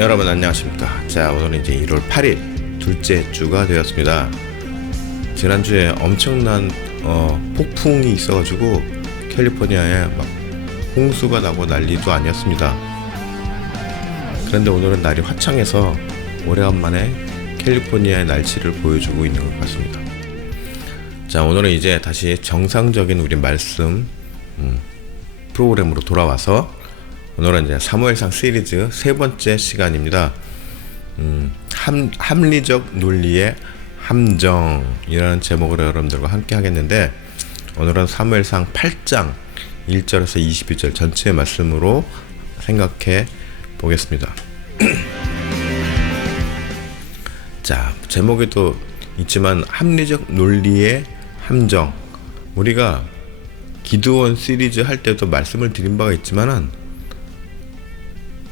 여러분 안녕하십니까. 자, 오늘은 이제 1월 8일 둘째 주가 되었습니다. 지난주에 엄청난 폭풍이 있어가지고 캘리포니아에 막 홍수가 나고 난리도 아니었습니다. 그런데 오늘은 날이 화창해서 오래간만에 캘리포니아의 날씨를 보여주고 있는 것 같습니다. 자, 오늘은 이제 다시 정상적인 우리 말씀 프로그램으로 돌아와서 오늘은 이제 사무엘상 시리즈 세 번째 시간입니다. 합리적 논리의 함정이라는 제목으로 여러분들과 함께 하겠는데, 오늘은 사무엘상 8장 1절에서 22절 전체 말씀으로 생각해 보겠습니다. 자, 제목에도 있지만 합리적 논리의 함정, 우리가 기드온 시리즈 할 때도 말씀을 드린 바가 있지만은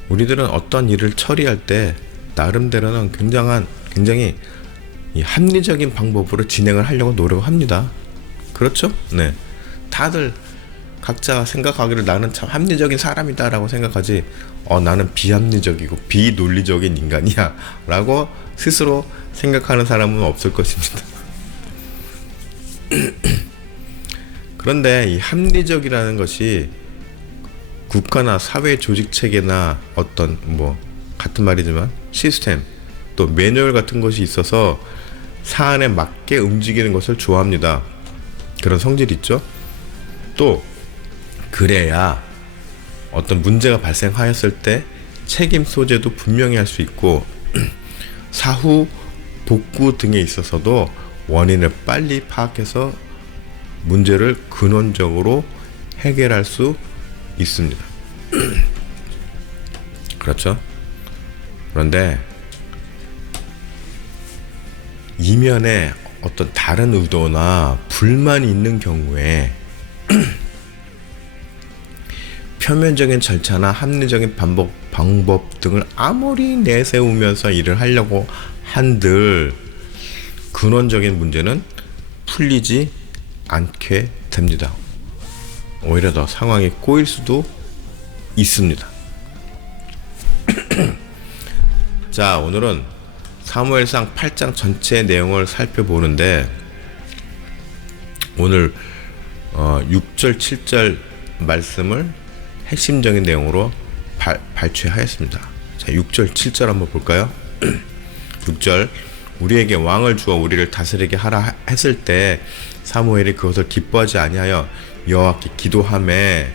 우리들은 어떤 일을 처리할 때 나름대로는 굉장히 이 합리적인 방법으로 진행을 하려고 노력합니다. 그렇죠? 네. 다들 각자 생각하기를 나는 참 합리적인 사람이다 라고 생각하지, 나는 비합리적이고 비논리적인 인간이야 라고 스스로 생각하는 사람은 없을 것입니다. 그런데 이 합리적이라는 것이 국가나 사회 조직 체계나 어떤 같은 말이지만 시스템 또 매뉴얼 같은 것이 있어서 사안에 맞게 움직이는 것을 좋아합니다. 그런 성질이 있죠. 또 그래야 어떤 문제가 발생하였을 때 책임 소재도 분명히 할 수 있고 사후 복구 등에 있어서도 원인을 빨리 파악해서 문제를 근원적으로 해결할 수 있습니다. 그렇죠? 그런데 이면에 어떤 다른 의도나 불만이 있는 경우에 표면적인 절차나 합리적인 방법 등을 아무리 내세우면서 일을 하려고 한들 근원적인 문제는 풀리지 않게 됩니다. 오히려 더 상황이 꼬일 수도 있습니다. 자, 오늘은 사무엘상 8장 전체 내용을 살펴보는데, 오늘 6절 7절 말씀을 핵심적인 내용으로 발췌하였습니다. 자, 6절 7절 한번 볼까요? 6절, 우리에게 왕을 주어 우리를 다스리게 하라 했을 때 사무엘이 그것을 기뻐하지 아니하여 여호와께 기도하매.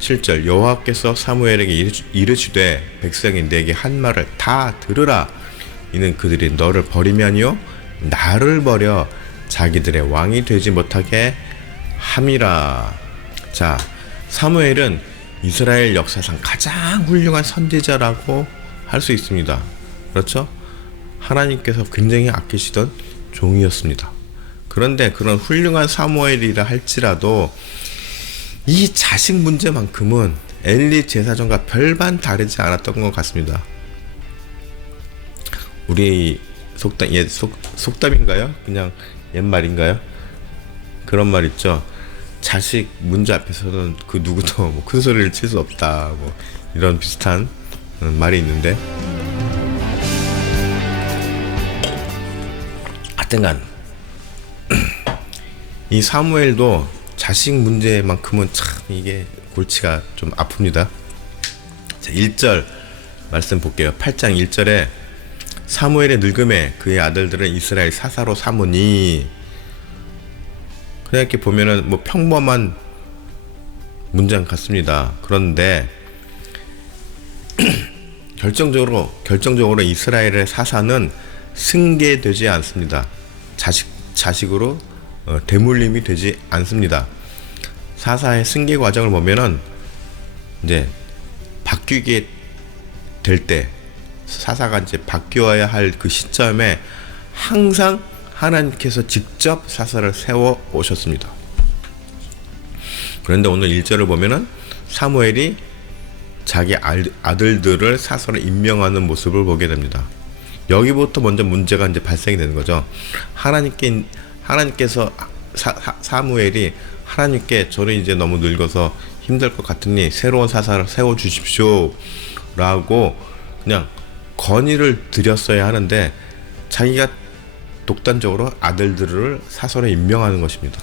7절, 여호와께서 사무엘에게 이르시되 백성이 내게 한 말을 다 들으라. 이는 그들이 너를 버리면요 나를 버려 자기들의 왕이 되지 못하게 함이라. 자, 사무엘은 이스라엘 역사상 가장 훌륭한 선지자라고 할 수 있습니다. 그렇죠? 하나님께서 굉장히 아끼시던 종이었습니다. 그런데 그런 훌륭한 사무엘이라 할지라도 이 자식 문제만큼은 엘리 제사장과 별반 다르지 않았던 것 같습니다. 우리 속담인가요? 그냥 옛말인가요? 그런 말 있죠. 자식 문제 앞에서는 그 누구도 큰 소리를 칠 수 없다, 이런 비슷한 말이 있는데, 하여튼간 이 사무엘도 자식 문제만큼은 참 이게 골치가 좀 아픕니다. 자, 1절 말씀 볼게요. 8장 1절에 사무엘의 늙음에 그의 아들들은 이스라엘 사사로 삼으니. 그냥 이렇게 보면은 평범한 문장 같습니다. 그런데 결정적으로 이스라엘의 사사는 승계되지 않습니다. 자식으로 대물림이 되지 않습니다. 사사의 승계 과정을 보면은 이제 바뀌게 될 때, 사사가 이제 바뀌어야 할 그 시점에 항상 하나님께서 직접 사사를 세워 오셨습니다. 그런데 오늘 1절을 보면은 사무엘이 자기 아들들을 사사로 임명하는 모습을 보게 됩니다. 여기부터 먼저 문제가 이제 발생이 되는 거죠. 하나님께서 사무엘이 하나님께 저는 이제 너무 늙어서 힘들 것 같으니 새로운 사사를 세워 주십시오 라고 그냥 건의를 드렸어야 하는데 자기가 독단적으로 아들들을 사설에 임명하는 것입니다.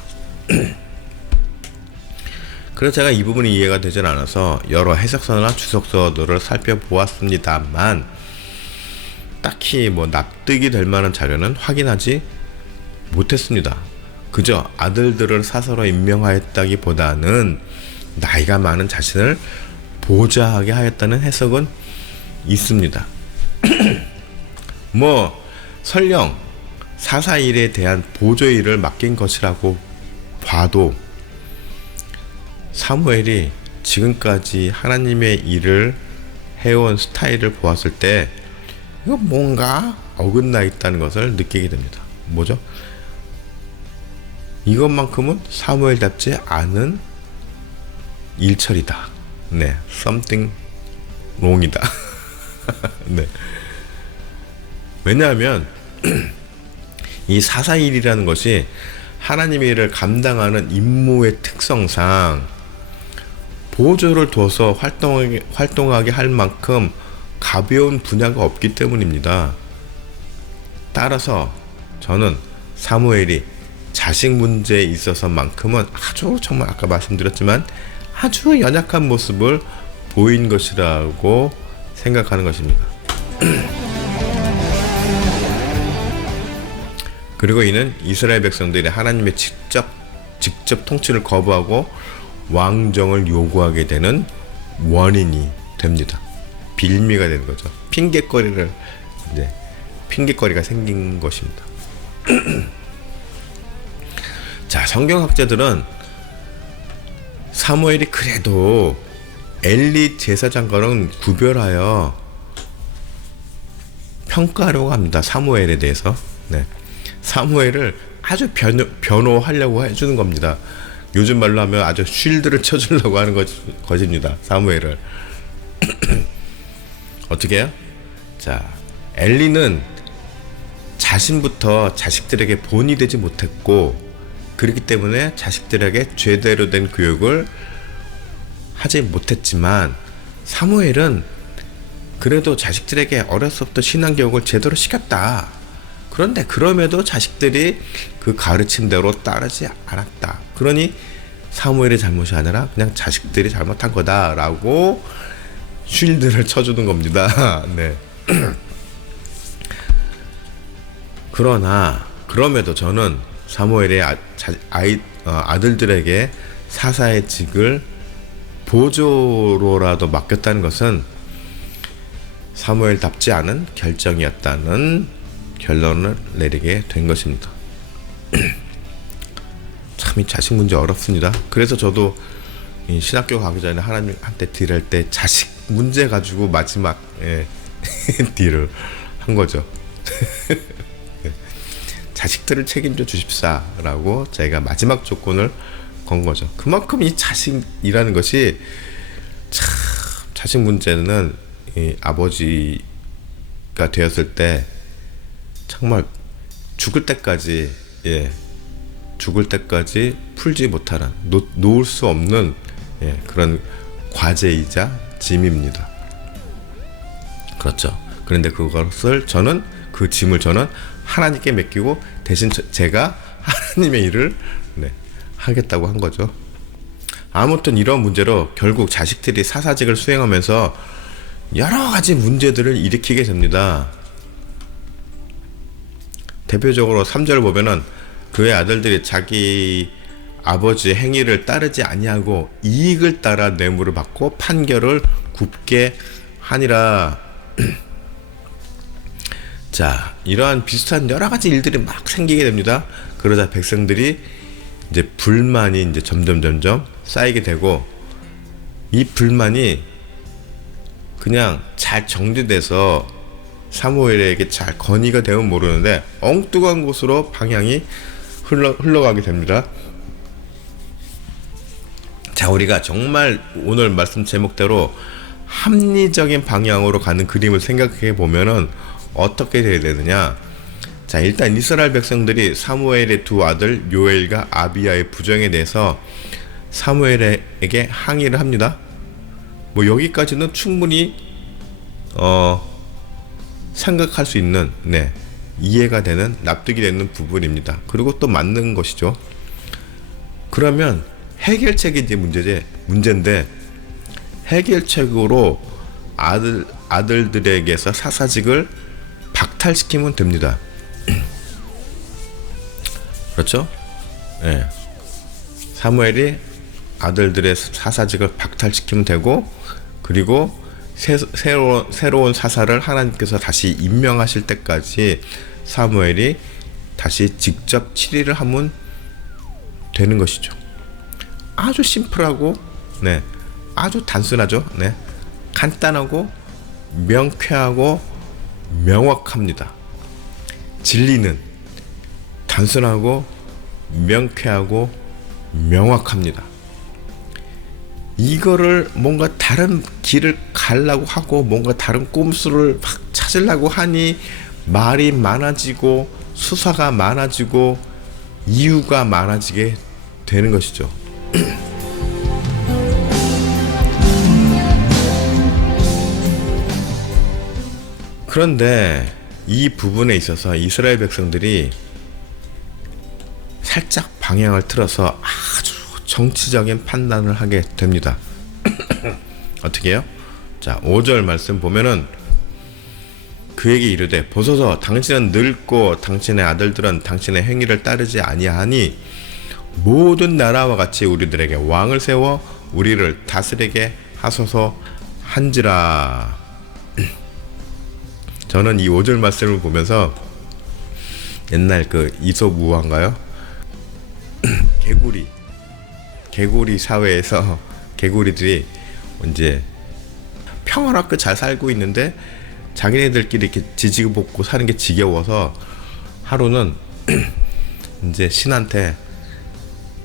그래서 제가 이 부분이 이해가 되질 않아서 여러 해석서나 주석서들을 살펴보았습니다만 딱히 뭐 납득이 될 만한 자료는 확인하지 못했습니다. 그저 아들들을 사서로 임명하였다기보다는 나이가 많은 자신을 보좌하게 하였다는 해석은 있습니다. 뭐 설령 사사일에 대한 보조일을 맡긴 것이라고 봐도 사무엘이 지금까지 하나님의 일을 해온 스타일을 보았을 때 이거 뭔가 어긋나 있다는 것을 느끼게 됩니다. 뭐죠? 이것만큼은 사무엘답지 않은 일처리다. 네, something wrong이다. 네. 왜냐하면 이 사사일이라는 것이 하나님의 일을 감당하는 임무의 특성상 보조를 둬서 활동하게 할 만큼 가벼운 분야가 없기 때문입니다. 따라서 저는 사무엘이 자식 문제에 있어서만큼은 아주 정말 아까 말씀드렸지만 아주 연약한 모습을 보인 것이라고 생각하는 것입니다. 그리고 이는 이스라엘 백성들이 하나님의 직접 통치를 거부하고 왕정을 요구하게 되는 원인이 됩니다. 빌미가 되는 거죠. 핑계거리가 생긴 것입니다. 자, 성경학자들은 사무엘이 그래도 엘리 제사장과는 구별하여 평가하려고 합니다. 사무엘에 대해서. 네. 사무엘을 아주 변호하려고 해주는 겁니다. 요즘 말로 하면 아주 쉴드를 쳐주려고 하는 것입니다. 사무엘을. 어떻게 해요? 자, 엘리는 자신부터 자식들에게 본이 되지 못했고 그렇기 때문에 자식들에게 제대로 된 교육을 하지 못했지만 사무엘은 그래도 자식들에게 어렸을 때 신앙교육을 제대로 시켰다. 그런데 그럼에도 자식들이 그 가르침대로 따르지 않았다. 그러니 사무엘의 잘못이 아니라 그냥 자식들이 잘못한 거다라고 쉴드를 쳐주는 겁니다. 네. 그럼에도 저는 사무엘의 아들들에게 사사의 직을 보조로라도 맡겼다는 것은 사무엘답지 않은 결정이었다는 결론을 내리게 된 것입니다. 참 이 자식 문제 어렵습니다. 그래서 저도 이 신학교 가기 전에 하나님한테 딜할 때 자식 문제 가지고 마지막 딜을 한 거죠. 자식들을 책임져 주십사라고 제가 마지막 조건을 건 거죠. 그만큼 이 자식이라는 것이 참 자식 문제는 이 아버지가 되었을 때 정말 죽을 때까지 풀지 못하는 놓을 수 없는 그런 과제이자 짐입니다. 그렇죠. 그런데 그 짐을 저는 하나님께 맡기고 대신 제가 하나님의 일을 하겠다고 한 거죠. 아무튼 이런 문제로 결국 자식들이 사사직을 수행하면서 여러 가지 문제들을 일으키게 됩니다. 대표적으로 3절을 보면은 그의 아들들이 자기 아버지의 행위를 따르지 아니하고 이익을 따라 뇌물을 받고 판결을 굽게 하니라. 자, 이러한 비슷한 여러 가지 일들이 막 생기게 됩니다. 그러자 백성들이 이제 불만이 이제 점점 쌓이게 되고 이 불만이 그냥 잘 정리돼서 사무엘에게 잘 건의가 되면 모르는데 엉뚱한 곳으로 방향이 흘러가게 됩니다. 자, 우리가 정말 오늘 말씀 제목대로 합리적인 방향으로 가는 그림을 생각해 보면은 어떻게 돼야 되느냐. 자, 일단 이스라엘 백성들이 사무엘의 두 아들 요엘과 아비야의 부정에 대해서 사무엘에게 항의를 합니다. 뭐 여기까지는 충분히 생각할 수 있는, 이해가 되는, 납득이 되는 부분입니다. 그리고 또 맞는 것이죠. 그러면 해결책이 이제 문제인데, 해결책으로 아들들에게서 사사직을 박탈시키면 됩니다. 그렇죠? 사무엘이 아들들의 사사직을 박탈시키면 되고, 그리고 새로운 사사를 하나님께서 다시 임명하실 때까지 사무엘이 다시 직접 치리를 하면 되는 것이죠. 아주 심플하고, 아주 단순하죠. 간단하고 명쾌하고 명확합니다. 진리는 단순하고 명쾌하고 명확합니다. 이거를 뭔가 다른 길을 가려고 하고 뭔가 다른 꼼수를 막 찾으려고 하니 말이 많아지고 수사가 많아지고 이유가 많아지게 되는 것이죠. 그런데 이 부분에 있어서 이스라엘 백성들이 살짝 방향을 틀어서 아주 정치적인 판단을 하게 됩니다. 어떻게 해요? 자, 5절 말씀 보면은 그에게 이르되 보소서 당신은 늙고 당신의 아들들은 당신의 행위를 따르지 아니하니 모든 나라와 같이 우리들에게 왕을 세워 우리를 다스리게 하소서 한지라. 저는 이 5절 말씀을 보면서 옛날 그 이솝 우화인가요? 개구리 사회에서 개구리들이 이제 평화롭게 잘 살고 있는데 자기네들끼리 이렇게 지지고 사는 게 지겨워서 하루는 이제 신한테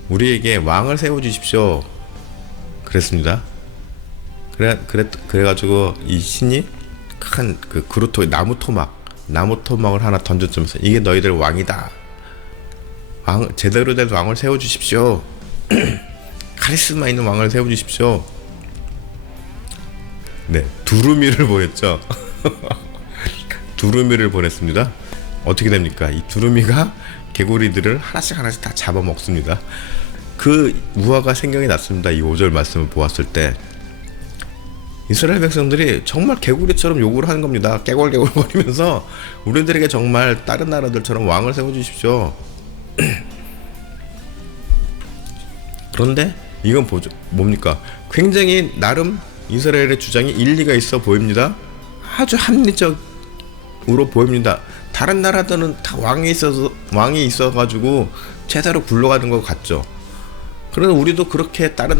우리에게 왕을 세워 주십시오 그랬습니다. 그래가지고 이 신이 큰 그 그루토 나무 토막을 하나 던져주면서 이게 너희들 왕이다. 제대로 된 왕을 세워 주십시오. 카리스마 있는 왕을 세워 주십시오. 두루미를 보냈죠. 두루미를 보냈습니다. 어떻게 됩니까? 이 두루미가 개구리들을 하나씩 다 잡아먹습니다. 그 우화가 생각이 났습니다. 이 5절 말씀을 보았을 때 이스라엘 백성들이 정말 개구리처럼 요구를 하는 겁니다. 깨골깨골거리면서 우리들에게 정말 다른 나라들처럼 왕을 세워주십시오. 그런데 이건 뭡니까? 굉장히 나름 이스라엘의 주장이 일리가 있어 보입니다. 아주 합리적으로 보입니다. 다른 나라들은 다 왕이 있어가지고 제대로 굴러가는 것 같죠. 그래서 우리도 그렇게 다른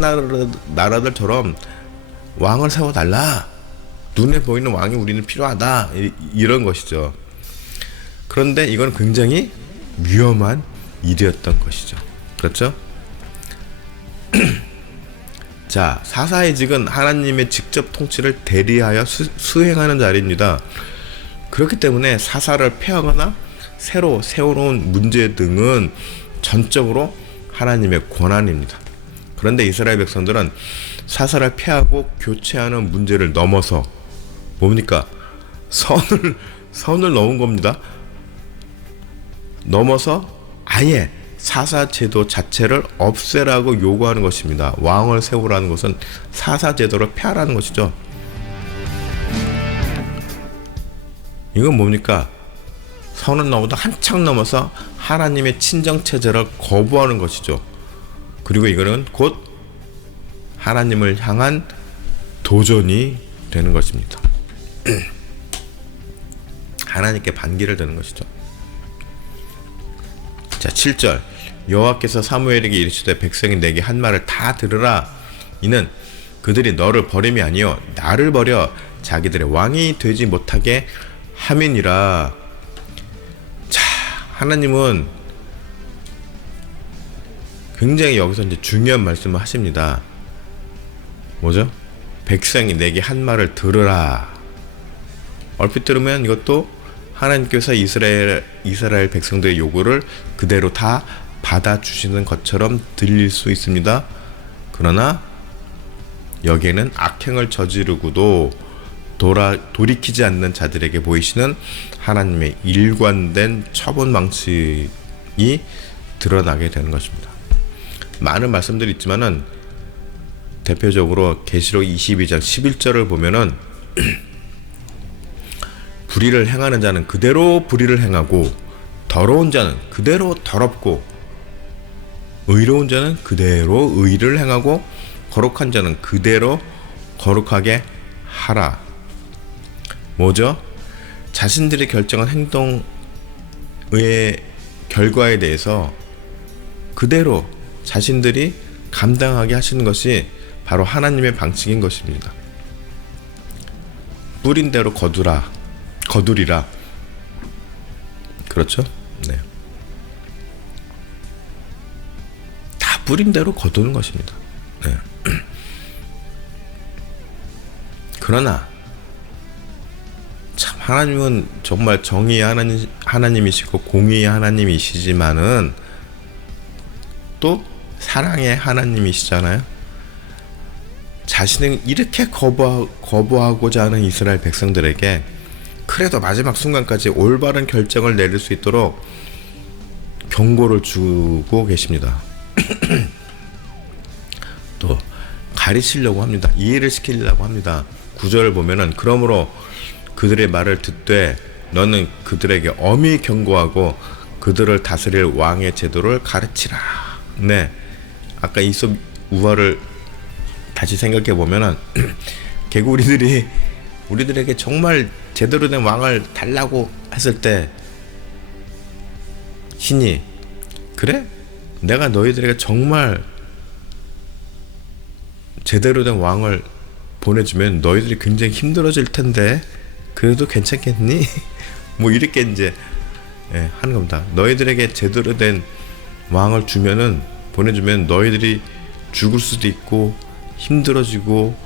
나라들처럼 왕을 세워달라. 눈에 보이는 왕이 우리는 필요하다. 이런 것이죠. 그런데 이건 굉장히 위험한 일이었던 것이죠. 그렇죠? 자, 사사의 직은 하나님의 직접 통치를 대리하여 수행하는 자리입니다. 그렇기 때문에 사사를 폐하거나 새로 세워놓은 문제 등은 전적으로 하나님의 권한입니다. 그런데 이스라엘 백성들은 사사를 폐하고 교체하는 문제를 넘어서 뭡니까? 선을 넘은 겁니다. 넘어서 아예 사사 제도 자체를 없애라고 요구하는 것입니다. 왕을 세우라는 것은 사사 제도를 폐하라는 것이죠. 이건 뭡니까? 선을 넘어도 한창 넘어서 하나님의 친정 체제를 거부하는 것이죠. 그리고 이거는 곧 하나님을 향한 도전이 되는 것입니다. 하나님께 반기를 드는 것이죠. 자, 7절 여호와께서 사무엘에게 이르시되 백성이 내게 한 말을 다 들으라. 이는 그들이 너를 버림이 아니요 나를 버려 자기들의 왕이 되지 못하게 함이니라. 자, 하나님은 굉장히 여기서 이제 중요한 말씀을 하십니다. 뭐죠? 백성이 내게 한 말을 들으라. 얼핏 들으면 이것도 하나님께서 이스라엘 백성들의 요구를 그대로 다 받아주시는 것처럼 들릴 수 있습니다. 그러나 여기에는 악행을 저지르고도 돌이키지 않는 자들에게 보이시는 하나님의 일관된 처분 방식이 드러나게 되는 것입니다. 많은 말씀들이 있지만은 대표적으로 계시록 22장 11절을 보면은 불의를 행하는 자는 그대로 불의를 행하고 더러운 자는 그대로 더럽고 의로운 자는 그대로 의를 행하고 거룩한 자는 그대로 거룩하게 하라. 뭐죠? 자신들이 결정한 행동의 결과에 대해서 그대로 자신들이 감당하게 하시는 것이 바로 하나님의 방식인 것입니다. 뿌린 대로 거두리라. 그렇죠? 네. 다 뿌린 대로 거두는 것입니다. 네. 그러나 참 하나님은 정말 정의의 하나님이시고 공의의 하나님이시지만은 또 사랑의 하나님이시잖아요. 자신을 이렇게 거부하고자 하는 이스라엘 백성들에게 그래도 마지막 순간까지 올바른 결정을 내릴 수 있도록 경고를 주고 계십니다. 또 가르치려고 합니다. 이해를 시키려고 합니다. 9절을 보면은 그러므로 그들의 말을 듣되 너는 그들에게 엄히 경고하고 그들을 다스릴 왕의 제도를 가르치라. 네, 아까 이솝 우화를 다시 생각해 보면은 결국 우리들에게 정말 제대로 된 왕을 달라고 했을 때 신이 그래? 내가 너희들에게 정말 제대로 된 왕을 보내주면 너희들이 굉장히 힘들어질 텐데 그래도 괜찮겠니? 뭐 이렇게 이제 하는 겁니다. 너희들에게 제대로 된 왕을 보내주면 너희들이 죽을 수도 있고 힘들어지고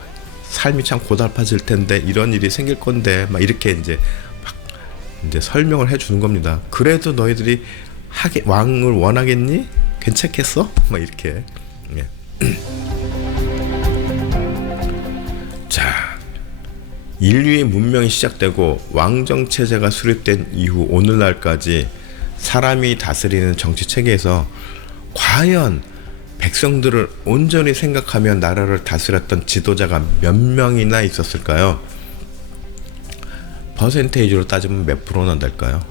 삶이 참 고달파질 텐데 이런 일이 생길 건데 막 이렇게 이제 설명을 해주는 겁니다. 그래도 너희들이 왕을 원하겠니? 괜찮겠어? 막 이렇게. 자, 인류의 문명이 시작되고 왕정 체제가 수립된 이후 오늘날까지 사람이 다스리는 정치 체계에서 과연 백성들을 온전히 생각하며 나라를 다스렸던 지도자가 몇 명이나 있었을까요? 퍼센테이지로 따지면 몇 프로나 될까요?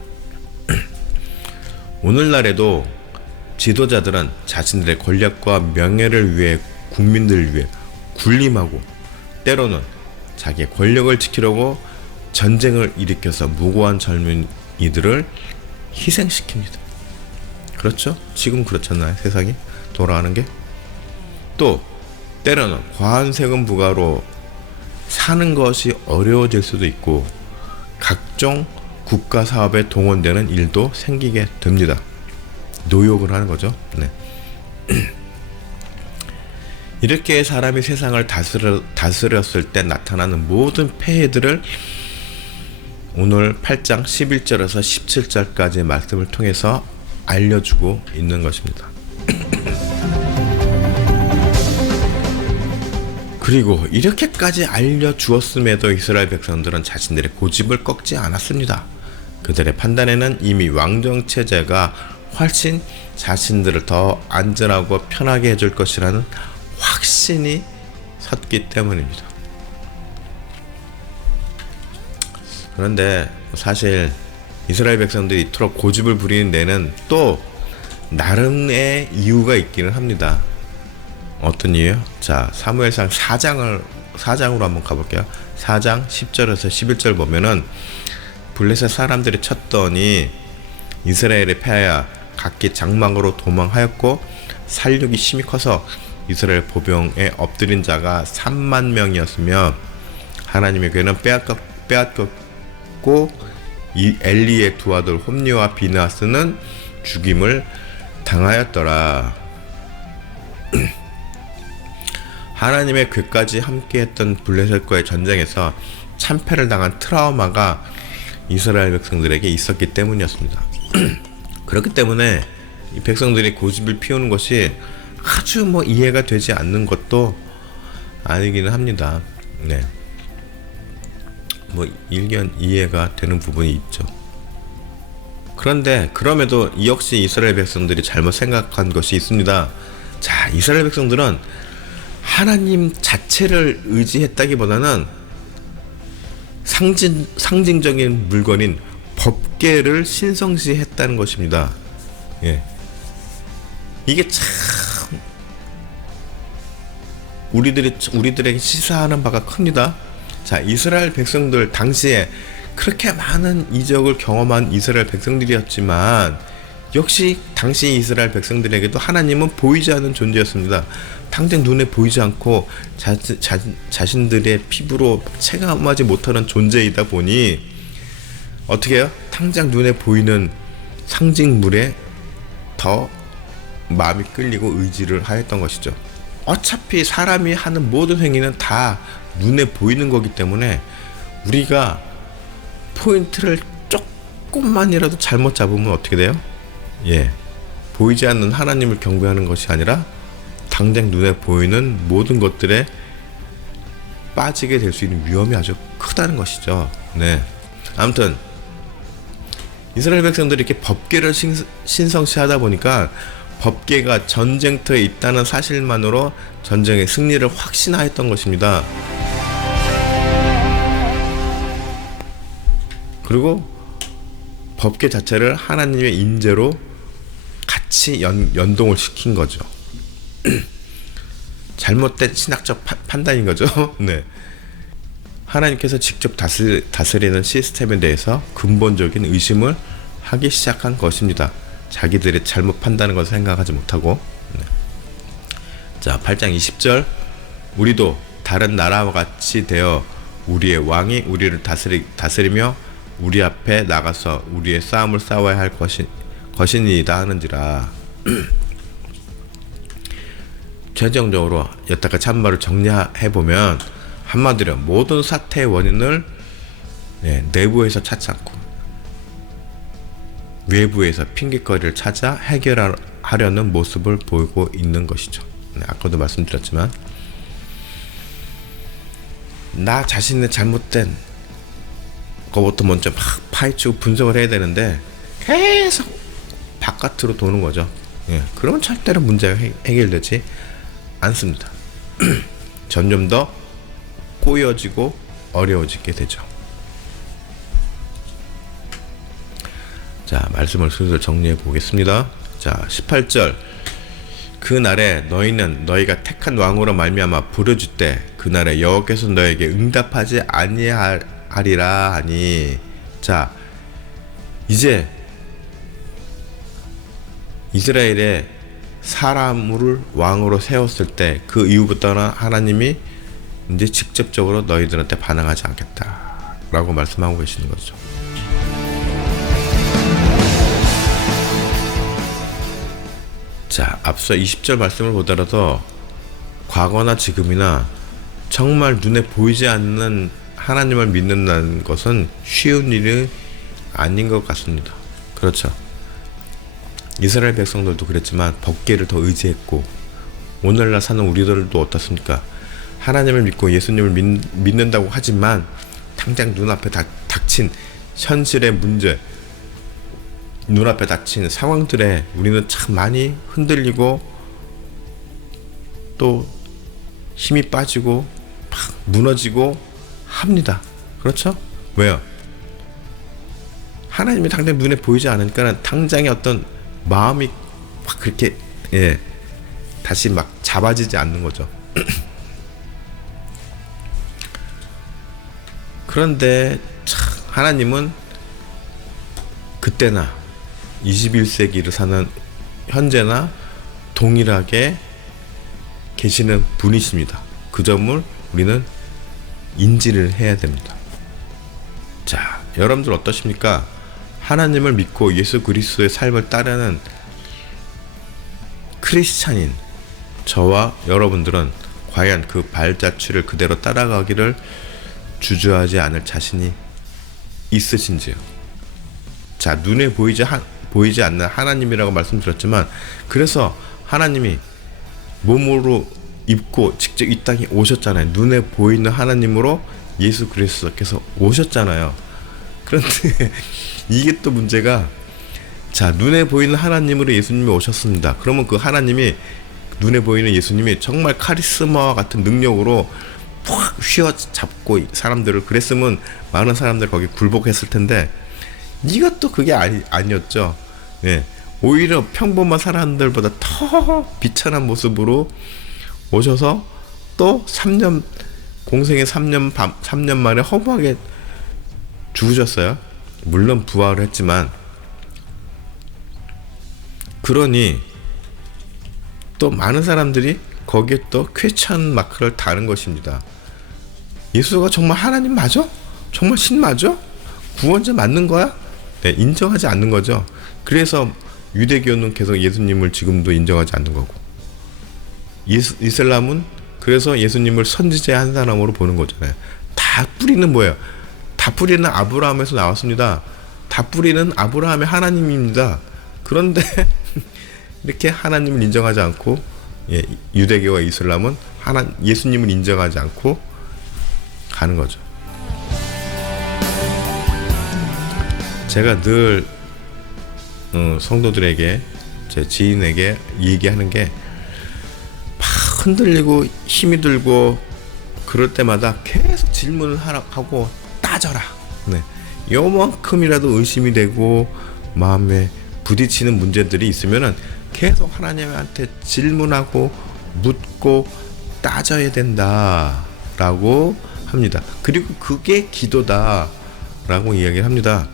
오늘날에도 지도자들은 자신들의 권력과 명예를 위해 국민들을 위해 군림하고 때로는 자기의 권력을 지키려고 전쟁을 일으켜서 무고한 젊은이들을 희생시킵니다. 그렇죠? 지금 그렇잖아요. 세상이 돌아가는 게. 또 때로는 과한 세금 부과로 사는 것이 어려워질 수도 있고 각종 국가 사업에 동원되는 일도 생기게 됩니다. 노역을 하는 거죠. 네. 이렇게 사람이 세상을 다스렸을 때 나타나는 모든 폐해들을 오늘 8장 11절에서 17절까지의 말씀을 통해서 알려주고 있는 것입니다. 그리고 이렇게까지 알려주었음에도 이스라엘 백성들은 자신들의 고집을 꺾지 않았습니다. 그들의 판단에는 이미 왕정체제가 훨씬 자신들을 더 안전하고 편하게 해줄 것이라는 확신이 섰기 때문입니다. 그런데 사실 이스라엘 백성들이 이토록 고집을 부리는 데는 또 나름의 이유가 있기는 합니다. 어떤 이유요? 자, 사무엘상 4장으로 한번 가볼게요. 4장 10절에서 11절 보면은 블레셋 사람들이 쳤더니 이스라엘의 패하여 각기 장막으로 도망하였고 살육이 심히 커서 이스라엘 보병에 엎드린 자가 3만 명이었으며 하나님의 괴는 빼앗겼고 이 엘리의 두 아들 홈니와 비나스는 죽임을 당하였더라. 하나님의 괴까지 함께했던 블레셋과의 전쟁에서 참패를 당한 트라우마가 이스라엘 백성들에게 있었기 때문이었습니다. 그렇기 때문에 이 백성들이 고집을 피우는 것이 아주 이해가 되지 않는 것도 아니기는 합니다. 네. 뭐 일견 이해가 되는 부분이 있죠. 그런데 그럼에도 역시 이스라엘 백성들이 잘못 생각한 것이 있습니다. 자, 이스라엘 백성들은 하나님 자체를 의지했다기보다는 상징적인 물건인 법궤를 신성시했다는 것입니다. 예. 이게 참 우리들에게 시사하는 바가 큽니다. 자, 이스라엘 백성들 당시에 그렇게 많은 이적을 경험한 이스라엘 백성들이었지만 역시 당시 이스라엘 백성들에게도 하나님은 보이지 않는 존재였습니다. 당장 눈에 보이지 않고 자신들의 피부로 체감하지 못하는 존재이다 보니 어떻게 해요? 당장 눈에 보이는 상징물에 더 마음이 끌리고 의지를 하였던 것이죠. 어차피 사람이 하는 모든 행위는 다 눈에 보이는 거기 때문에 우리가 포인트를 조금만이라도 잘못 잡으면 어떻게 돼요? 예, 보이지 않는 하나님을 경배하는 것이 아니라 당장 눈에 보이는 모든 것들에 빠지게 될 수 있는 위험이 아주 크다는 것이죠. 네, 아무튼 이스라엘 백성들이 이렇게 법궤를 신성시하다 보니까 법궤가 전쟁터에 있다는 사실만으로 전쟁의 승리를 확신하였던 것입니다. 그리고 법궤 자체를 하나님의 인재로 같이 연동을 시킨 거죠. 잘못된 신학적 판단인 거죠. 네. 하나님께서 직접 다스리는 시스템에 대해서 근본적인 의심을 하기 시작한 것입니다. 자기들의 잘못 판단하는 것을 생각하지 못하고. 네. 자, 8장 20절 우리도 다른 나라와 같이 되어 우리의 왕이 우리를 다스리며 우리 앞에 나가서 우리의 싸움을 싸워야 할 것이니이다 하는지라. 최종적으로 여태까지 한 말을 정리해보면 한마디로 모든 사태의 원인을 내부에서 찾지 않고 외부에서 핑계거리를 찾아 해결하려는 모습을 보이고 있는 것이죠. 아까도 말씀드렸지만 나 자신의 잘못된 그것부터 먼저 막 파헤치고 분석을 해야 되는데 계속 바깥으로 도는 거죠. 예, 그러면 절대로 문제가 해결되지 않습니다. 점점 더 꼬여지고 어려워지게 되죠. 자, 말씀을 슬슬 정리해 보겠습니다. 자, 18절 그날에 너희는 너희가 택한 왕으로 말미암아 부르짖 때 그날에 여호와께서 너에게 응답하지 아니하리라 하니. 자, 이제 이스라엘에 사람을 왕으로 세웠을 때 그 이후부터는 하나님이 이제 직접적으로 너희들한테 반응하지 않겠다 라고 말씀하고 계시는 거죠. 자, 앞서 20절 말씀을 보더라도 과거나 지금이나 정말 눈에 보이지 않는 하나님을 믿는다는 것은 쉬운 일이 아닌 것 같습니다. 그렇죠. 이스라엘 백성들도 그랬지만 법궤를 더 의지했고 오늘날 사는 우리들도 어떻습니까? 하나님을 믿고 예수님을 믿는다고 하지만 당장 눈앞에 닥친 현실의 문제, 눈앞에 닥친 상황들에 우리는 참 많이 흔들리고 또 힘이 빠지고 막 무너지고 합니다. 그렇죠? 왜요? 하나님이 당장 눈에 보이지 않으니까 당장의 어떤 마음이 막 그렇게 다시 막 잡아지지 않는 거죠. 그런데 참 하나님은 그때나 21세기를 사는 현재나 동일하게 계시는 분이십니다. 그 점을 우리는 인지를 해야 됩니다. 자, 여러분들 어떠십니까? 하나님을 믿고 예수 그리스도의 삶을 따르는 크리스찬인 저와 여러분들은 과연 그 발자취를 그대로 따라가기를 주저하지 않을 자신이 있으신지요? 자, 눈에 보이지 않는 하나님이라고 말씀드렸지만 그래서 하나님이 몸으로 입고 직접 이 땅에 오셨잖아요. 눈에 보이는 하나님으로 예수 그리스도께서 오셨잖아요. 그런데 이게 또 문제가, 자, 눈에 보이는 하나님으로 예수님이 오셨습니다. 그러면 그 하나님이, 눈에 보이는 예수님이 정말 카리스마와 같은 능력으로 푹 휘어잡고 사람들을, 그랬으면 많은 사람들 거기 굴복했을 텐데, 이것도 그게 아니었죠. 예. 오히려 평범한 사람들보다 더 비천한 모습으로 오셔서 또 3년, 공생의 3년 만에 허무하게 죽으셨어요. 물론 부활을 했지만. 그러니 또 많은 사람들이 거기에 또 퀘스천 마크를 다는 것입니다. 예수가 정말 하나님 맞아? 정말 신 맞아? 구원자 맞는 거야? 네, 인정하지 않는 거죠. 그래서 유대교는 계속 예수님을 지금도 인정하지 않는 거고, 이슬람은 그래서 예수님을 선지자 한 사람으로 보는 거잖아요. 다 뿌리는 뭐예요? 다 뿌리는 아브라함에서 나왔습니다. 다 뿌리는 아브라함의 하나님입니다. 그런데 이렇게 하나님을 인정하지 않고, 유대교와 이슬람은 예수님을 인정하지 않고 가는 거죠. 제가 늘 성도들에게, 제 지인에게 얘기하는 게, 막 흔들리고 힘이 들고 그럴 때마다 계속 질문을 하고 따져라. 네. 요만큼이라도 의심이 되고 마음에 부딪히는 문제들이 있으면은 계속 하나님한테 질문하고 묻고 따져야 된다라고 합니다. 그리고 그게 기도다라고 이야기를 합니다.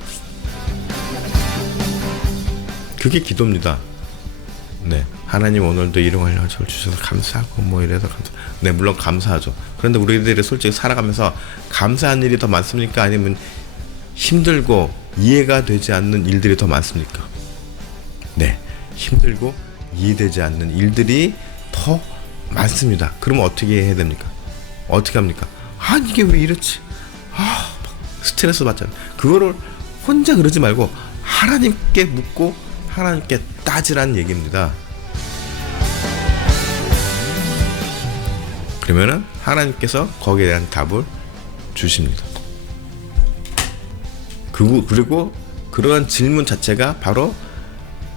그게 기도입니다. 네, 하나님 오늘도 일용할 여정을 주셔서 감사하고 뭐 이래서 감사. 네, 물론 감사하죠. 그런데 우리들이 솔직히 살아가면서 감사한 일이 더 많습니까? 아니면 힘들고 이해가 되지 않는 일들이 더 많습니까? 네, 힘들고 이해되지 않는 일들이 더 많습니다. 그러면 어떻게 해야 됩니까? 어떻게 합니까? 아, 이게 왜 이렇지? 아, 스트레스 받잖아요. 그거를 혼자 그러지 말고 하나님께 묻고 하나님께 따지라는 얘기입니다. 그러면은 하나님께서 거기에 대한 답을 주십니다. 그리고 그러한 질문 자체가 바로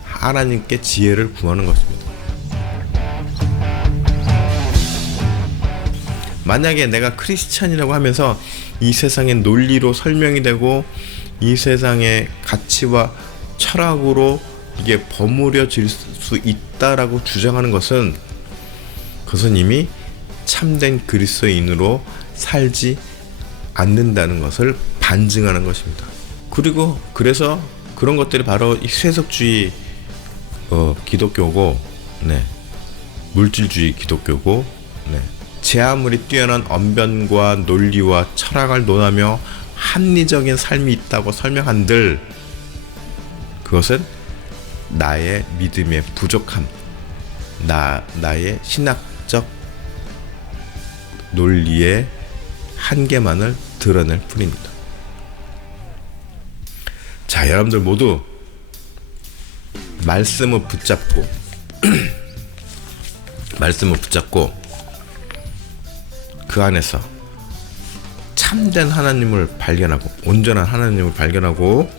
하나님께 지혜를 구하는 것입니다. 만약에 내가 크리스찬이라고 하면서 이 세상의 논리로 설명이 되고 이 세상의 가치와 철학으로 이게 버무려질 수 있다라고 주장하는 것은, 그것은 이미 참된 그리스도인으로 살지 않는다는 것을 반증하는 것입니다. 그리고 그래서 그런 것들이 바로 이 세속주의 기독교고, 네, 물질주의 기독교고, 네, 제 아무리 뛰어난 언변과 논리와 철학을 논하며 합리적인 삶이 있다고 설명한들, 그것은 나의 믿음의 부족함, 나의 신학적 논리의 한계만을 드러낼 뿐입니다. 자, 여러분들 모두 말씀을 붙잡고 그 안에서 참된 하나님을 발견하고, 온전한 하나님을 발견하고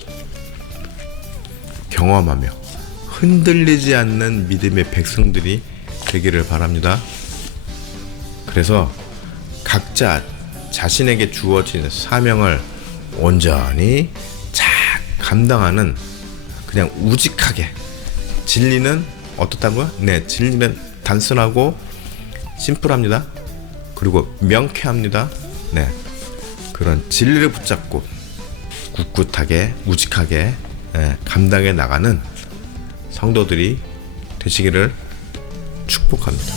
경험하며 흔들리지 않는 믿음의 백성들이 되기를 바랍니다. 그래서 각자 자신에게 주어진 사명을 온전히 잘 감당하는, 그냥 우직하게, 진리는 어떻다고요? 네, 진리는 단순하고 심플합니다. 그리고 명쾌합니다. 네, 그런 진리를 붙잡고 꿋꿋하게 우직하게 감당해 나가는 성도들이 되시기를 축복합니다.